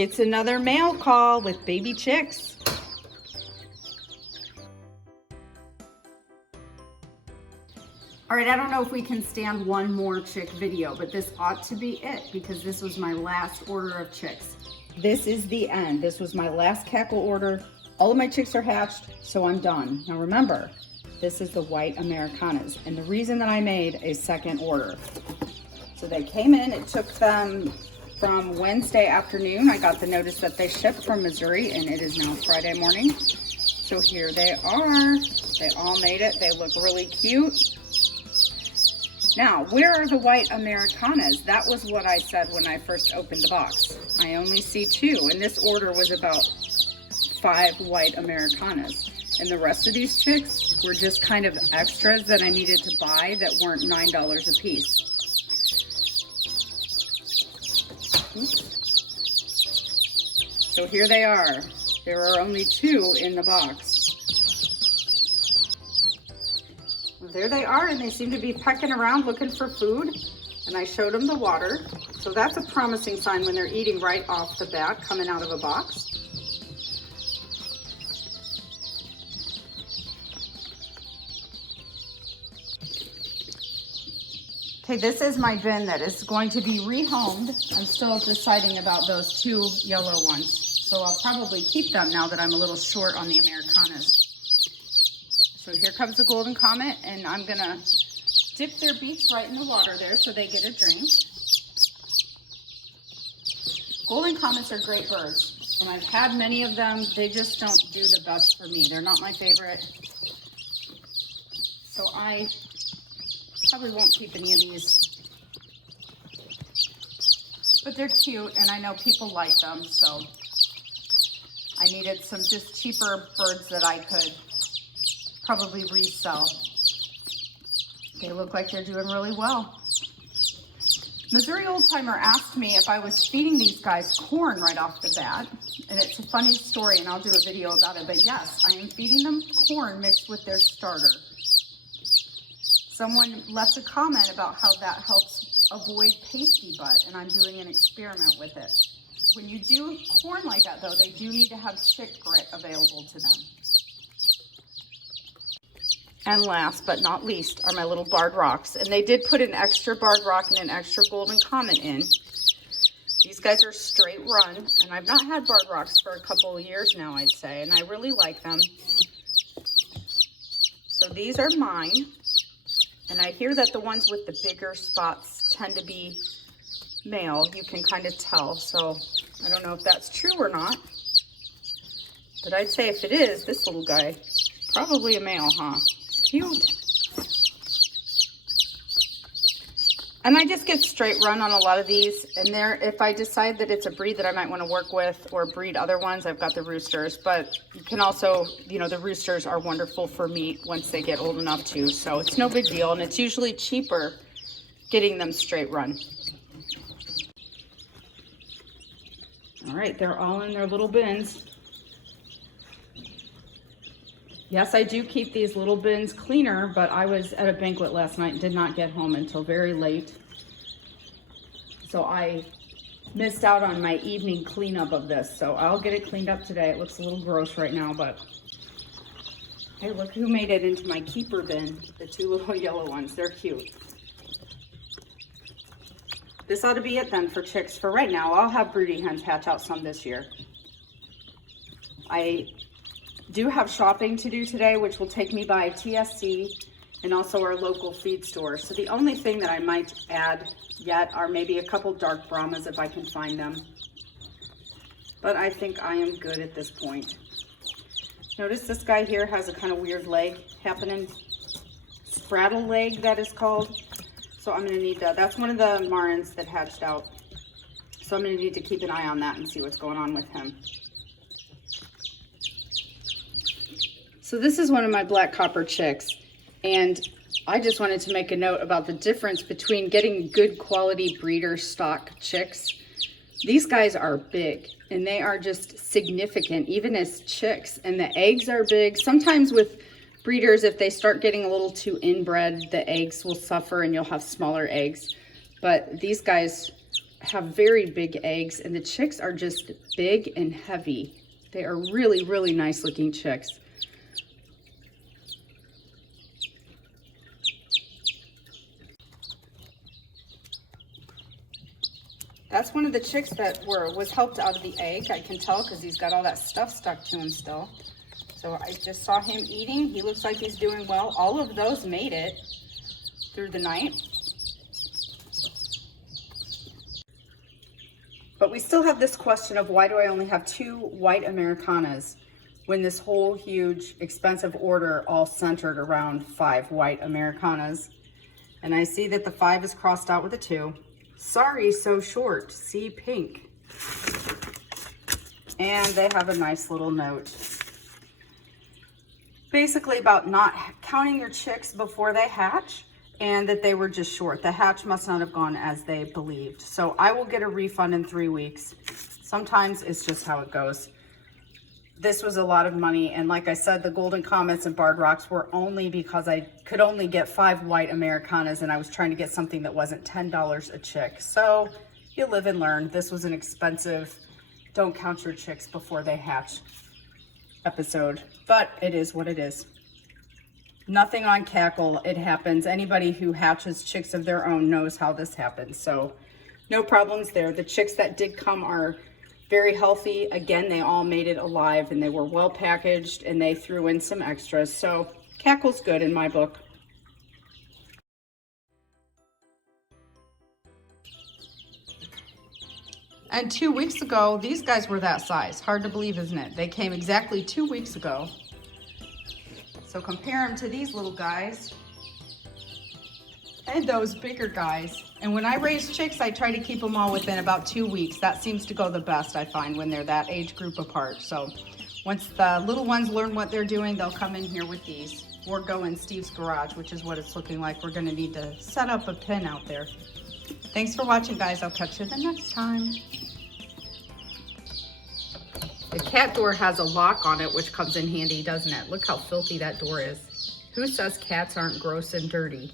It's another mail call with baby chicks. All right, I don't know if we can stand one more chick video, but this ought to be it because this was my last order of chicks. This is the end. This was my last cackle order. All of my chicks are hatched, so I'm done. Now remember, this is the white Americanas, and the reason that I made a second order. So they came in, it took them from Wednesday afternoon. I got the notice that they shipped from Missouri, and it is now Friday morning. So here they are. They all made it. They look really cute. Now, where are the white Americanas? That was what I said when I first opened the box. I only see 2, and this order was about 5 white Americanas. And the rest of these chicks were just kind of extras that I needed to buy that weren't $9 a piece. So here they are. There are only 2 in the box. Well, there they are, and they seem to be pecking around looking for food. And I showed them the water. So that's a promising sign when they're eating right off the bat, coming out of a box. Okay, this is my bin that is going to be rehomed. I'm still deciding about those 2 yellow ones. So I'll probably keep them now that I'm a little short on the Americanas. So here comes the Golden Comet, and I'm gonna dip their beaks right in the water there so they get a drink. Golden Comets are great birds, and I've had many of them. They just don't do the best for me. They're not my favorite. So I probably won't keep any of these. But they're cute, and I know people like them, so I needed some just cheaper birds that I could probably resell. They look like they're doing really well. Missouri Old Timer asked me if I was feeding these guys corn right off the bat, and it's a funny story, and I'll do a video about it, but yes, I am feeding them corn mixed with their starter. Someone left a comment about how that helps avoid pasty butt, and I'm doing an experiment with it. When you do corn like that, though, they do need to have chick grit available to them. And last but not least are my little barred rocks. And they did put an extra barred rock and an extra Golden Comet in. These guys are straight run, and I've not had barred rocks for a couple of years now, I'd say, and I really like them. So these are mine. And I hear that the ones with the bigger spots tend to be male. You can kind of tell. So I don't know if that's true or not. But I'd say if it is, this little guy, probably a male, huh? Cute. And I just get straight run on a lot of these, and if I decide that it's a breed that I might want to work with or breed other ones, I've got the roosters. But you can also, you know, the roosters are wonderful for meat once they get old enough too, so it's no big deal, and it's usually cheaper getting them straight run. All right, they're all in their little bins. Yes, I do keep these little bins cleaner, but I was at a banquet last night and did not get home until very late. So I missed out on my evening cleanup of this. So I'll get it cleaned up today. It looks a little gross right now, but hey, look who made it into my keeper bin. The 2 little yellow ones. They're cute. This ought to be it then for chicks for right now. I'll have broody hens hatch out some this year. I do have shopping to do today, which will take me by TSC and also our local feed store. So the only thing that I might add yet are maybe a couple dark Brahmas if I can find them. But I think I am good at this point. Notice this guy here has a kind of weird leg happening. Straddle leg, that is called. So I'm gonna need that's one of the Marans that hatched out. So I'm gonna need to keep an eye on that and see what's going on with him. So this is one of my black copper chicks, and I just wanted to make a note about the difference between getting good quality breeder stock chicks. These guys are big, and they are just significant, even as chicks, and the eggs are big. Sometimes with breeders, if they start getting a little too inbred, the eggs will suffer and you'll have smaller eggs. But these guys have very big eggs, and the chicks are just big and heavy. They are really, really nice looking chicks. That's one of the chicks that was helped out of the egg. I can tell because he's got all that stuff stuck to him still. So I just saw him eating. He looks like he's doing well. All of those made it through the night. But we still have this question of why do I only have 2 white Americanas when this whole huge expensive order all centered around 5 white Americanas. And I see that the 5 is crossed out with a 2. Sorry, so short, see pink. And they have a nice little note. Basically about not counting your chicks before they hatch, and that they were just short. The hatch must not have gone as they believed. So I will get a refund in 3 weeks. Sometimes it's just how it goes. This was a lot of money, and like I said, the Golden Comets and Barred Rocks were only because I could only get 5 white Americanas, and I was trying to get something that wasn't $10 a chick. So you live and learn. This was an expensive, don't count your chicks before they hatch episode, but it is what it is. Nothing on Cackle, it happens. Anybody who hatches chicks of their own knows how this happens, so no problems there. The chicks that did come are very healthy. Again, they all made it alive, and they were well packaged, and they threw in some extras, so Cackle's good in my book. And 2 weeks ago, these guys were that size. Hard to believe, isn't it? They came exactly 2 weeks ago. So compare them to these little guys and those bigger guys. And when I raise chicks, I try to keep them all within about 2 weeks. That seems to go the best, I find, when they're that age group apart. So once the little ones learn what they're doing, they'll come in here with these or go in Steve's garage, which is what it's looking like. We're gonna need to set up a pen out there. Thanks for watching, guys. I'll catch you the next time. The cat door has a lock on it, which comes in handy, doesn't it? Look how filthy that door is. Who says cats aren't gross and dirty?